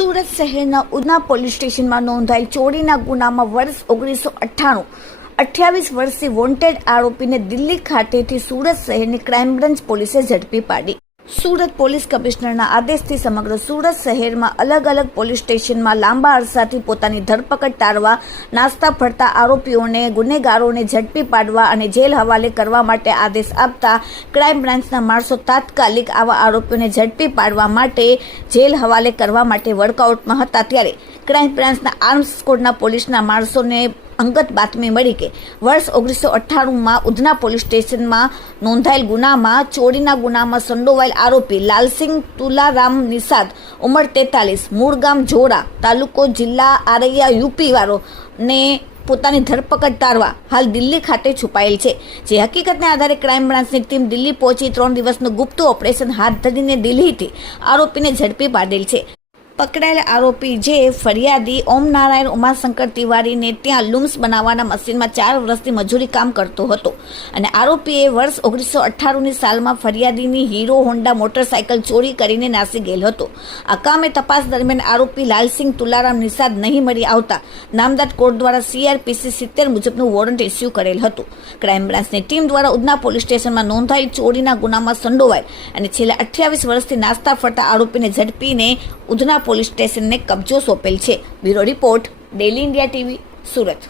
સુરત શહેરના ઉધના પોલીસ સ્ટેશનમાં નોંધાયેલ ચોરીના ગુનામાં વર્ષ 1998 28 વર્ષથી વોન્ટેડ આરોપીને દિલ્હી ખાતેથી સુરત શહેરની ક્રાઇમ બ્રાન્ચ પોલીસે ઝડપી પાડી। સુરત પોલીસ કમિશનરના આદેશથી સમગ્ર સુરત શહેરમાં અલગ અલગ પોલીસ સ્ટેશનમાં લાંબા અરસાથી પોતાની ધરપકડ ટાળવા નાસ્તા ફરતા આરોપીઓને ગુનેગારોને ઝડપી પાડવા અને જેલ હવાલે કરવા માટે આદેશ આપતા ક્રાઇમ બ્રાન્ચના માણસો તાત્કાલિક આવા આરોપીઓને ઝડપી પાડવા માટે જેલ હવાલે કરવા માટે વર્કઆઉટમાં હતા। ત્યારે ક્રાઇમ બ્રાન્ચના આર્મ્સ સ્કોડના પોલીસના માણસોને અંગત બાતમી મળી કે વર્ષ 1998માં ઉધના પોલીસ સ્ટેશનમાં નોંધાયેલ ગુનામાં ચોરીના ગુનામાં સંડોવાયેલ આરોપી લાલસિંહ તુલારામ નિષાદ ઉંમર 43 મૂળ ગામ જોરા તાલુકો જિલ્લા આરૈયા યુપી વાળો ને પોતાની ધરપકડ ટાળવા હાલ દિલ્હી ખાતે છુપાયેલ છે। જે હકીકતને આધારે ક્રાઇમ બ્રાન્ચની ટીમ દિલ્હી પહોંચી 3 દિવસનું ગુપ્ત ઓપરેશન હાથ ધરીને દિલ્હીથી આરોપીને ઝડપી પાડેલ છે। પકડાયેલા આરોપી જે ફરિયાદી ઓમ નારાયણ ઉમાશંકર તિવારીને ત્યાં લૂમ્સ બનાવવાના મશીનમાં 4 વર્ષથી મજૂરી કામ કરતો હતો અને આરોપીએ વર્ષ 1998ની સાલમાં ફરિયાદીની હીરો હોન્ડા મોટરસાયકલ ચોરી કરીને નાસી ગયેલ હતો। આ કામે તપાસ દરમિયાન આરોપી લાલસિંહ તુલારામ નિષાદ નહીં મળી આવતા નામદાર કોર્ટ દ્વારા CRPC 70 મુજબનું વોરંટ ઇસ્યુ કરેલ હતું। ક્રાઇમ બ્રાન્ચની ટીમ દ્વારા ઉધના પોલીસ સ્ટેશનમાં નોંધાયેલ ચોરીના ગુનામાં સંડોવાયેલ અને છેલ્લા 28 વર્ષથી નાસ્તા ફરતા આરોપીને ઝડપીને ઉધના પોલીસ સ્ટેશનને કબજો સોંપેલ છે। Bureau report, daily India TV, Surat.